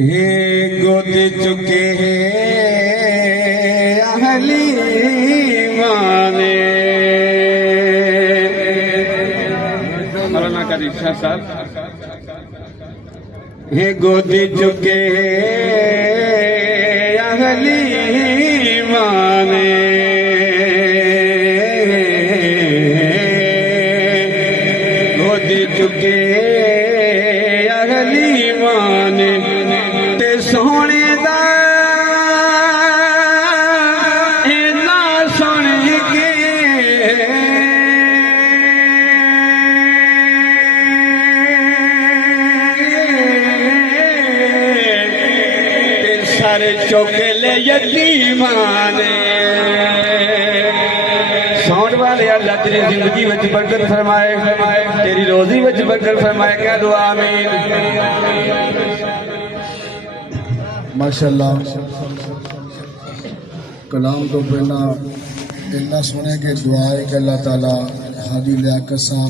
گود چکے اہلی مانے مولانا قادری شاہ صاحب گود چکے اہلی مانے گود چکے اہلی مانے تے سونے دا اینا سن کے تے سر چک لے یتیمانے سون والے اللہ تیری زندگی وچ برکت فرمائے تیری روزی وچ برکت فرمائے کہہ دو آمین ماشاءاللہ کلام تو پہلا اتنا سنے کہ دعا ہے کہ اللہ تعالی حاجی لیاقت صاحب